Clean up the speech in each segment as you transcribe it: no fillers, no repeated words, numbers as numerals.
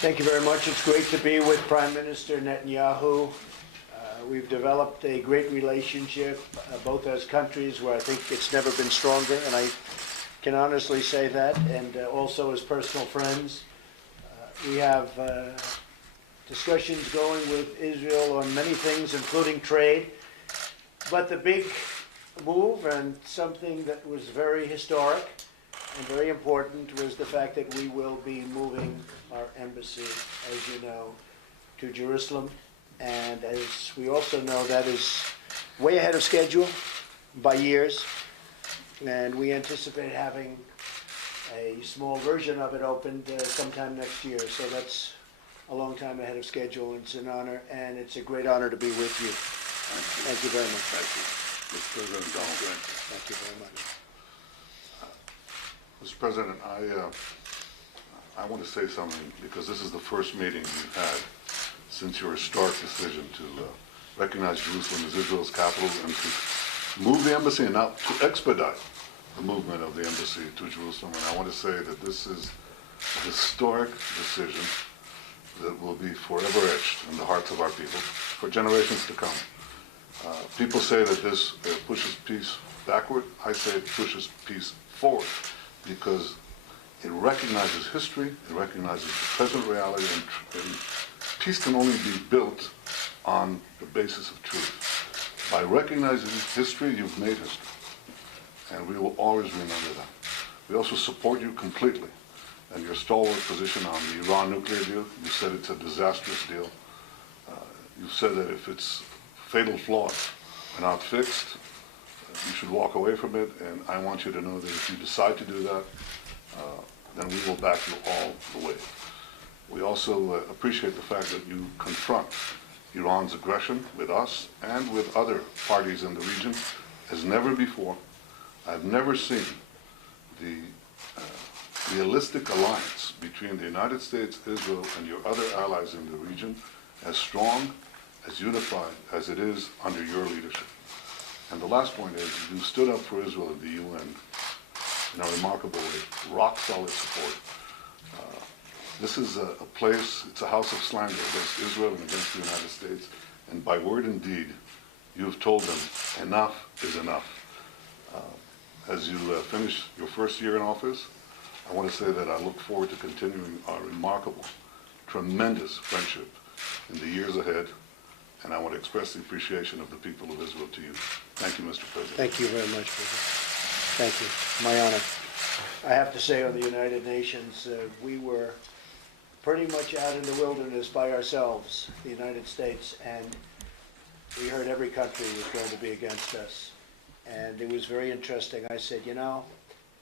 Thank you very much. It's great to be with Prime Minister Netanyahu. We've developed a great relationship, both as countries where I think it's never been stronger, and I can honestly say that, and also as personal friends. We have discussions going with Israel on many things, including trade. But the big move, and something that was very historic and very important, was the fact that we will be moving our embassy, as you know, to Jerusalem. And as we also know, that is way ahead of schedule by years. And we anticipate having a small version of it opened sometime next year. So that's a long time ahead of schedule. It's an honor, and it's a great honor to be with you. Thank you very much. Thank you. Mr. President Donald Trump. Thank you very much. Mr. President, I want to say something, because this is the first meeting you've had since your historic decision to recognize Jerusalem as Israel's capital and to move the embassy, and now to expedite the movement of the embassy to Jerusalem. And I want to say that this is a historic decision that will be forever etched in the hearts of our people for generations to come. People say that this pushes peace backward. I say it pushes peace forward, because it recognizes history, it recognizes the present reality, and peace can only be built on the basis of truth. By recognizing history, you've made history, and we will always remember that. We also support you completely and your stalwart position on the Iran nuclear deal. You said it's a disastrous deal. You said that if its fatal flaws are not fixed, you should walk away from it, and I want you to know that if you decide to do that, then we will back you all the way. We also appreciate the fact that you confront Iran's aggression with us and with other parties in the region as never before. I've never seen the realistic alliance between the United States, Israel, and your other allies in the region as strong, as unified as it is under your leadership. And the last point is, you stood up for Israel in the UN in a remarkable way, rock-solid support. This is a place, it's a house of slander against Israel and against the United States, and by word and deed, you've told them enough is enough. As you finish your first year in office, I want to say that I look forward to continuing our remarkable, tremendous friendship in the years ahead, and I want to express the appreciation of the people of Israel to you. Thank you, Mr. President. Thank you very much, President. Thank you. My honor. I have to say, on the United Nations, we were pretty much out in the wilderness by ourselves, the United States, and we heard every country was going to be against us. And it was very interesting. I said, you know,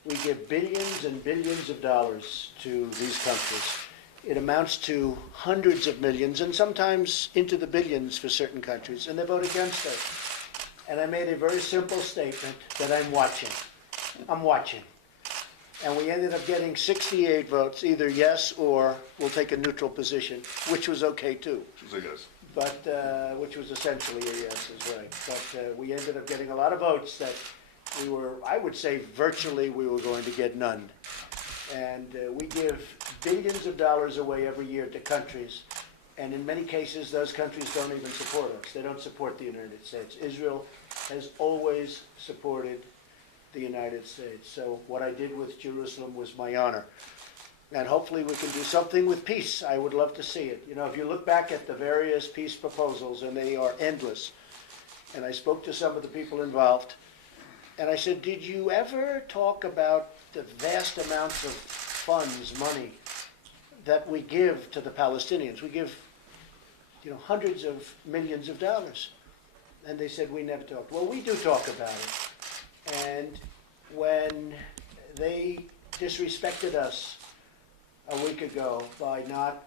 we give billions and billions of dollars to these countries. It amounts to hundreds of millions and sometimes into the billions for certain countries, and they vote against us. And I made a very simple statement that I'm watching. I'm watching. And we ended up getting 68 votes, either yes or we'll take a neutral position, which was okay too. It was a yes. But, which was essentially a yes, is right. But we ended up getting a lot of votes that we were, I would say virtually we were going to get none. And we give billions of dollars away every year to countries, and in many cases those countries don't even support us. They don't support the United States. Israel has always supported the United States. So what I did with Jerusalem was my honor. And hopefully we can do something with peace. I would love to see it. You know, if you look back at the various peace proposals, and they are endless, and I spoke to some of the people involved, and I said, did you ever talk about the vast amounts of funds, money, that we give to the Palestinians? We give, you know, hundreds of millions of dollars. And they said, we never talked. Well, we do talk about it. And when they disrespected us a week ago by not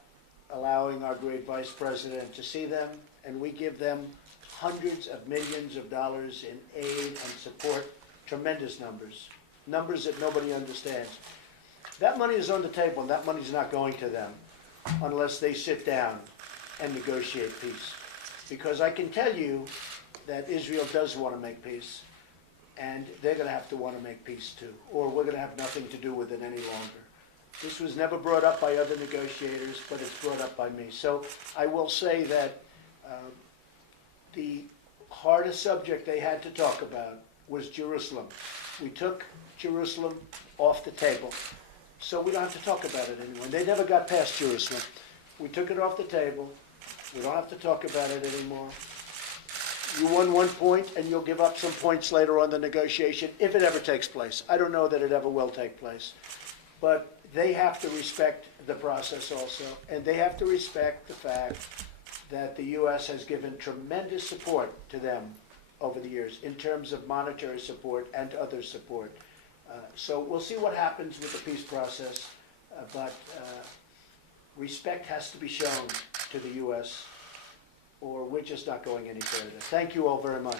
allowing our great vice president to see them, and we give them hundreds of millions of dollars in aid and support, tremendous numbers, numbers that nobody understands. That money is on the table, and that money is not going to them unless they sit down and negotiate peace. Because I can tell you that Israel does want to make peace, and they're going to have to want to make peace too, or we're going to have nothing to do with it any longer. This was never brought up by other negotiators, but it's brought up by me. So I will say that the hardest subject they had to talk about was Jerusalem. We took Jerusalem off the table, so we don't have to talk about it anymore. They never got past Jerusalem. We took it off the table. We don't have to talk about it anymore. You won 1 point, and you'll give up some points later on the negotiation, if it ever takes place. I don't know that it ever will take place. But they have to respect the process also, and they have to respect the fact that the U.S. has given tremendous support to them over the years in terms of monetary support and other support. So we'll see what happens with the peace process, but respect has to be shown to the U.S., or we're just not going any further. Thank you all very much.